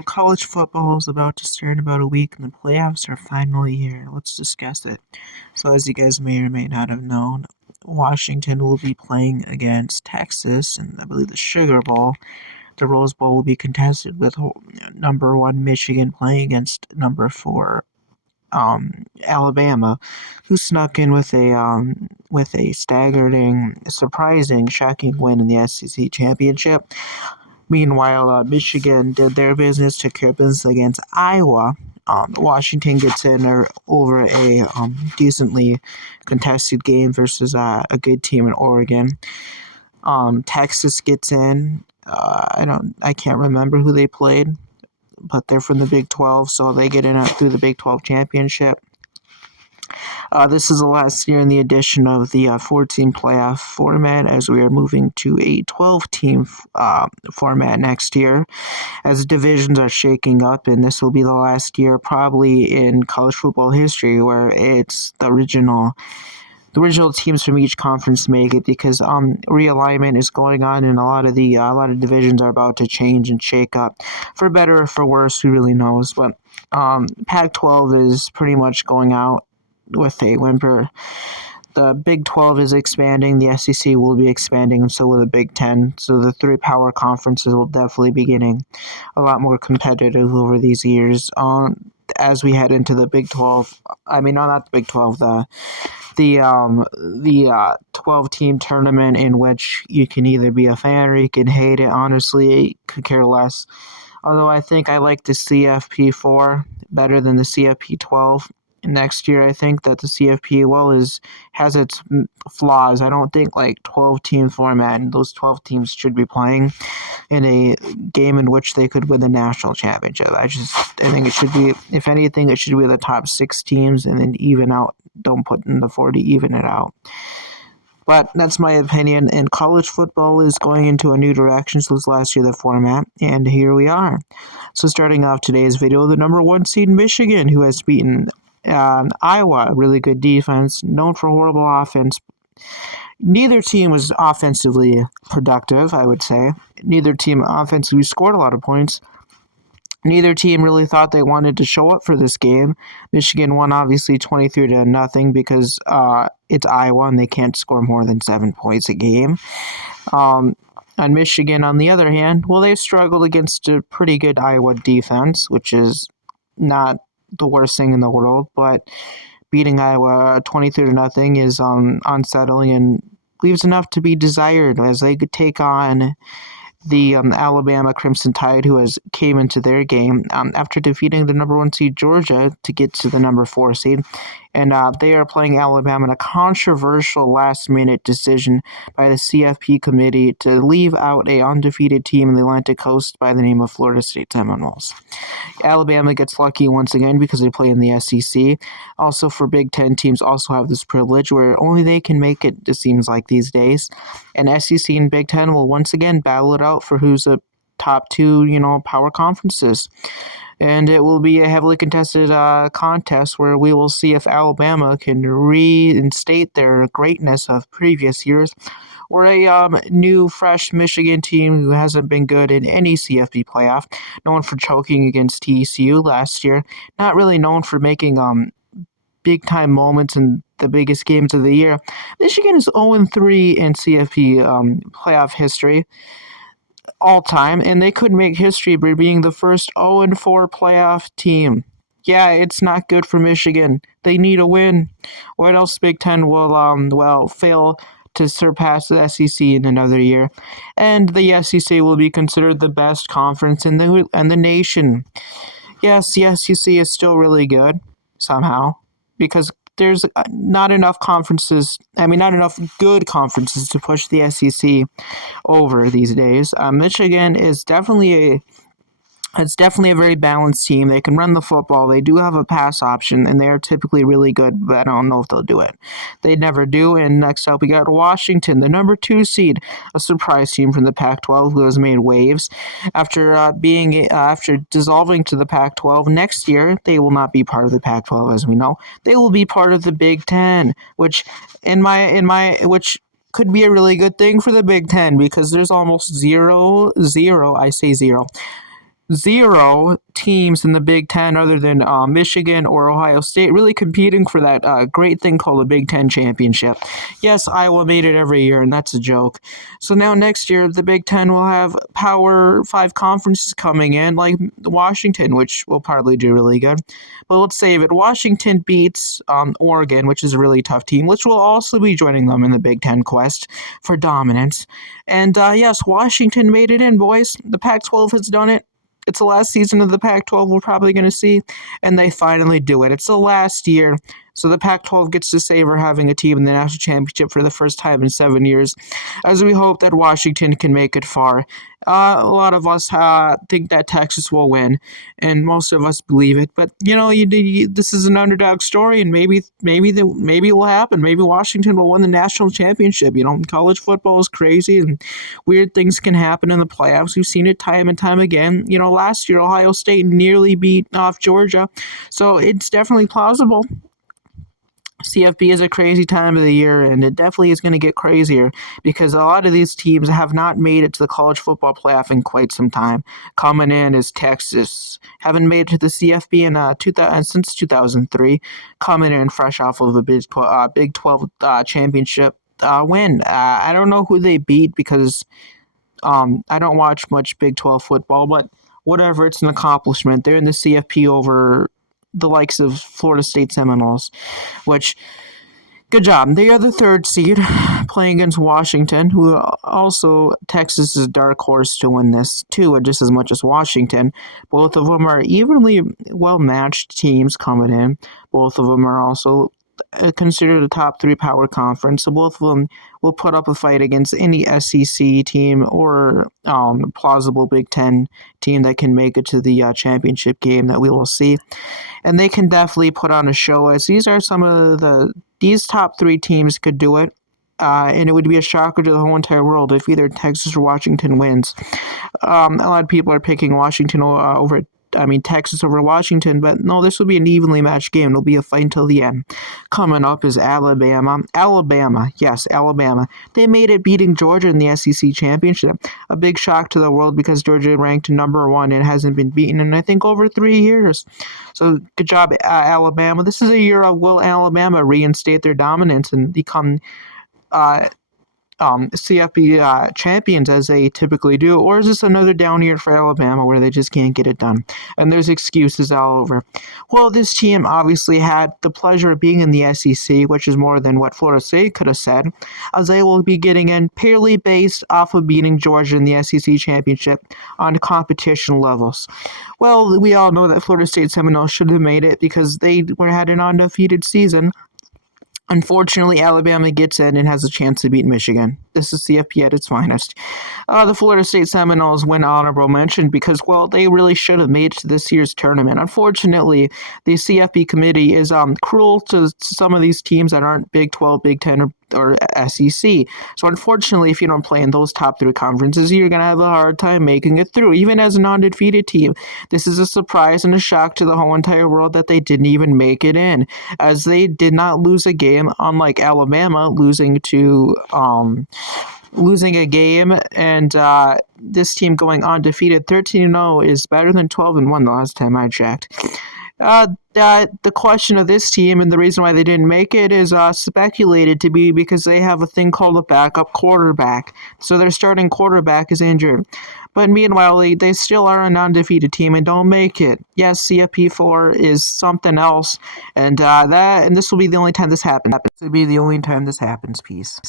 Well, college football is about to start in about a week, and the playoffs are finally here. Let's discuss it. So, as you guys may or may not have known, Washington will be playing against Texas, and I believe the Sugar Bowl. The Rose Bowl will be contested with number one Michigan playing against number four Alabama, who snuck in with a staggering, surprising, shocking win in the SEC championship. Meanwhile, Michigan did their business, took care of business against Iowa. Washington gets in over a decently contested game versus a good team in Oregon. Texas gets in. I can't remember who they played, but they're from the Big 12, so they get in through the Big 12 championship. This is the last year in the addition of the 14 playoff format, as we are moving to a 12-team format next year, as divisions are shaking up, and this will be the last year probably in college football history where it's the original teams from each conference make it, because realignment is going on, and a lot of divisions are about to change and shake up, for better or for worse. Who really knows? But Pac-12 is pretty much going out with a whimper. The Big 12 is expanding, the SEC will be expanding, and so will the Big 10. So the three power conferences will definitely be getting a lot more competitive over these years. As we head into the Big 12, not the Big 12, the 12-team tournament, in which you can either be a fan or you can hate it. Honestly, could care less. Although I think I like the CFP4 better than the CFP12. Next year, I think that the CFP has its flaws. I don't think 12-team format and those 12 teams should be playing in a game in which they could win the national championship. I think it should be, if anything, it should be the top 6 teams and then even out. Don't put in the 40, even it out. But that's my opinion, and college football is going into a new direction since last year, the format, and here we are. So starting off today's video, the number 1 seed Michigan, who has beaten Iowa, really good defense, known for horrible offense. Neither team was offensively productive, I would say. Neither team offensively scored a lot of points. Neither team really thought they wanted to show up for this game. Michigan won obviously 23-0 because it's Iowa and they can't score more than 7 points a game. On Michigan, on the other hand, well, they struggled against a pretty good Iowa defense, which is not the worst thing in the world, but beating Iowa 23-0 is unsettling and leaves enough to be desired, as they could take on the Alabama Crimson Tide, who came into their game after defeating the number 1 seed Georgia to get to the number 4 seed. And they are playing Alabama in a controversial last-minute decision by the CFP committee to leave out an undefeated team in the Atlantic Coast by the name of Florida State Seminoles. Alabama gets lucky once again because they play in the SEC. Also, for Big Ten teams also have this privilege where only they can make it seems like these days. And SEC and Big Ten will once again battle it out for who's the top 2, power conferences. And it will be a heavily contested contest where we will see if Alabama can reinstate their greatness of previous years, or a new, fresh Michigan team who hasn't been good in any CFP playoff, known for choking against TCU last year, not really known for making big-time moments in the biggest games of the year. Michigan is 0-3 in CFP playoff history all time, and they could make history by being the first 0-4 playoff team. Yeah, it's not good for Michigan. They need a win. What else Big Ten will fail to surpass the SEC in another year, and the SEC will be considered the best conference in the nation. Yes, the SEC is still really good somehow, because there's not enough good conferences to push the SEC over these days. Michigan is definitely a very balanced team. They can run the football. They do have a pass option, and they are typically really good, but I don't know if they'll do it. They never do. And next up, we got Washington, the number 2 seed, a surprise team from the Pac-12 who has made waves. After dissolving to the Pac-12 next year, they will not be part of the Pac-12, as we know. They will be part of the Big Ten, which which could be a really good thing for the Big Ten, because there's almost zero zero teams in the Big Ten other than Michigan or Ohio State really competing for that great thing called the Big Ten championship. Yes, Iowa made it every year, and that's a joke. So now next year, the Big Ten will have Power 5 conferences coming in, like Washington, which will probably do really good. But let's save it. Washington beats Oregon, which is a really tough team, which will also be joining them in the Big Ten quest for dominance. And yes, Washington made it in, boys. The Pac-12 has done it. It's the last season of the Pac-12 we're probably going to see, and they finally do it. It's the last year, so the Pac-12 gets to savor having a team in the national championship for the first time in 7 years, as we hope that Washington can make it far. A lot of us think that Texas will win, and most of us believe it. But this is an underdog story, and maybe it will happen. Maybe Washington will win the national championship. College football is crazy, and weird things can happen in the playoffs. We've seen it time and time again. Last year Ohio State nearly beat off Georgia, so it's definitely plausible. CFP is a crazy time of the year, and it definitely is going to get crazier because a lot of these teams have not made it to the college football playoff in quite some time. Coming in is Texas, haven't made it to the CFP since 2003, coming in fresh off of a Big 12 championship win. I don't know who they beat because I don't watch much Big 12 football, but whatever, it's an accomplishment. They're in the CFP over the likes of Florida State Seminoles, which, good job. They are the third seed, playing against Washington, who also Texas is a dark horse to win this too, just as much as Washington. Both of them are evenly well-matched teams coming in. Both of them are also considered a top 3 power conference, so both of them will put up a fight against any SEC team or plausible Big Ten team that can make it to the championship game that we will see. And they can definitely put on a show, as these are these top 3 teams could do it. And it would be a shocker to the whole entire world if either Texas or Washington wins. A lot of people are picking Texas over Washington, but no, this will be an evenly matched game. It'll be a fight until the end. Coming up is Alabama. Yes, Alabama. They made it, beating Georgia in the SEC championship. A big shock to the world because Georgia ranked number 1 and hasn't been beaten in, I think, over 3 years. So good job, Alabama. This is a year of will Alabama reinstate their dominance and become CFP champions as they typically do, or is this another down year for Alabama where they just can't get it done? And there's excuses all over. Well, this team obviously had the pleasure of being in the SEC, which is more than what Florida State could have said, as they will be getting in purely based off of beating Georgia in the SEC championship on competition levels. Well, we all know that Florida State Seminoles should have made it because they had an undefeated season. Unfortunately, Alabama gets in and has a chance to beat Michigan. This is CFP at its finest. The Florida State Seminoles win honorable mention because, well, they really should have made it to this year's tournament. Unfortunately, the CFP committee is cruel to some of these teams that aren't Big 12, Big 10, or SEC. So unfortunately, if you don't play in those top 3 conferences, you're going to have a hard time making it through, even as an undefeated team. This is a surprise and a shock to the whole entire world that they didn't even make it in, as they did not lose a game, unlike Alabama losing a game, and this team going undefeated 13-0 is better than 12-1 the last time I checked. The question of this team and the reason why they didn't make it is speculated to be because they have a thing called a backup quarterback. So their starting quarterback is injured. But meanwhile, they still are an undefeated team and don't make it. Yes, CFP4 is something else, and this will be the only time this happens. This will be the only time this happens. Peace.